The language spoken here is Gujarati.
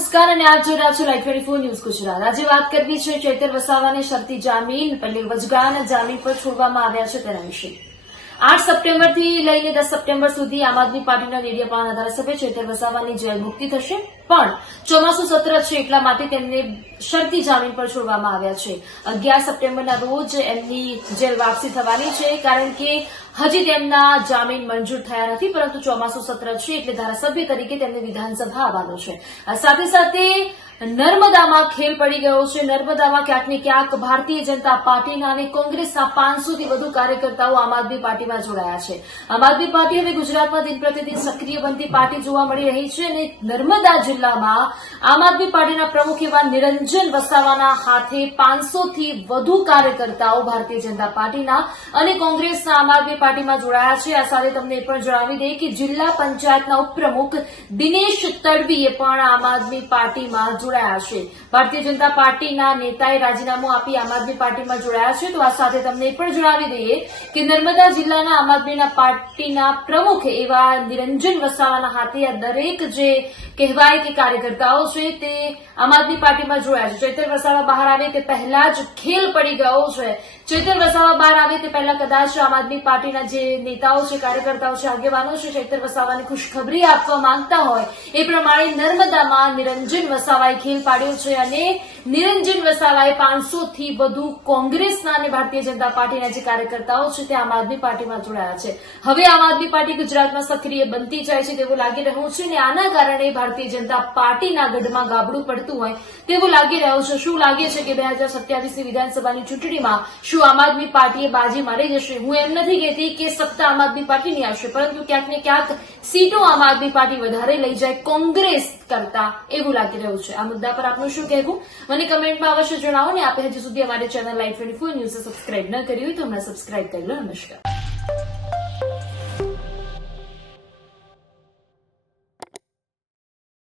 નમસ્કાર અને આપ જોઈ રહ્યા છો live twenty four news Gujarat. આજે વાત કરવી છે ચૈતર વસાવાને શરતી જામીન પહેલી વચગાળાના જામીન પર છોડવામાં આવ્યા છે તેના વિશે. આઠ સપ્ટેમ્બરથી લઈને દસ સપ્ટેમ્બર સુધી આમ આદમી પાર્ટીના ડેડિયાપાડાના ધારાસભ્ય ચૈતર વસાવાની જેલ મુક્તિ થશે. પણ ચોમાસુ સત્ર છે એટલા માટે તેમને શરતી જામીન પર છોડવામાં આવ્યા છે. અગિયાર સપ્ટેમ્બરના રોજ એમની જેલ વાપસી થવાની છે, કારણ કે હજી તેમના જામીન મંજૂર થયા નથી, પરંતુ ચોમાસુ સત્ર છે એટલે ધારાસભ્ય તરીકે તેમને વિધાનસભા આવવાનો છે. સાથે સાથે નર્મદામાં ખેલ પડી ગયો છે. નર્મદામાં ક્યાંક ને ક્યાંક ભારતીય જનતા પાર્ટીના અને કોંગ્રેસના પાંચસોથી વધુ કાર્યકર્તાઓ આમ આદમી પાર્ટીમાં જોડાયા છે. આમ આદમી પાર્ટી હવે ગુજરાતમાં દિન પ્રતિદિન સક્રિય બનતી પાર્ટી જોવા મળી રહી છે અને નર્મદા જિલ્લામાં આમ આદમી પાર્ટીના પ્રમુખ એવા નિરંજન વસાવાના હાથે પાંચસોથી વધુ કાર્યકર્તાઓ ભારતીય જનતા પાર્ટીના અને કોંગ્રેસના આમ આદમી પાર્ટીમાં જોડાયા છે. આ સાથે તમને એ પણ જણાવી દઈએ કે જિલ્લા પંચાયતના ઉપપ્રમુખ દિનેશ તડવીએ પણ આમ આદમી પાર્ટીમાં જોડાયા છે. ભારતીય જનતા પાર્ટીના નેતાએ રાજીનામું આપી આમ આદમી પાર્ટીમાં જોડાયા છે. તો આ સાથે તમને પણ જણાવી દઈએ કે નર્મદા જિલ્લાના આમ આદમીના પાર્ટીના પ્રમુખ એવા નિરંજન વસાવાના હાથે આ દરેક જે કહેવાય કે કાર્યકર્તાઓ છે તે આમ આદમી પાર્ટીમાં જોયા છે. ચૈતર વસાવા બહાર આવે તે પહેલા જ ખેલ પડી ગયો છે. ચૈતર વસાવા બહાર આવે તે પહેલા કદાચ આમ આદમી પાર્ટીના જે નેતાઓ છે, કાર્યકર્તાઓ છે, આગેવાનો છે ચેતર વસાવાની ખુશખબરી આપવા માંગતા હોય એ પ્રમાણે નર્મદામાં નિરંજન વસાવાએ ખેલ પાડ્યો છે અને નિરંજન વસાવાએ પાંચસો થી વધુ કોંગ્રેસના અને ભારતીય જનતા પાર્ટીના જે કાર્યકર્તાઓ છે, તે આમ આદમી પાર્ટીમાં જોડાયા છે. હવે આમ આદમી પાર્ટી ગુજરાતમાં સક્રિય બનતી જાય છે તેવું લાગી રહ્યું છે અને આના કારણે ભારતીય જનતા પાર્ટીના ગઢમાં ગાબડું પડતું હોય તેવું લાગી રહ્યું છે. શું લાગે છે કે બે હજાર સત્યાવીસની વિધાનસભાની ચૂંટણીમાં શું આમ આદમી પાર્ટીએ બાજી મારી જશે. હું એમ નથી કહેતી કે સત્તા આમ આદમી પાર્ટીની આવશે, પરંતુ ક્યાંક ને ક્યાંક સીટો આમ આદમી પાર્ટી વધારે લઈ જાય કોંગ્રેસ કરતા એવું લાગી રહ્યું છે. આ મુદ્દા પર આપનું શું કહેવું? મને કમેન્ટમાં અવશ્ય જણાવો ને આપે હજી સુધી અમારી channel live twenty four news subscribe ન કરી હોય તો હમણાં સબસ્ક્રાઇબ કરી લો. નમસ્કાર.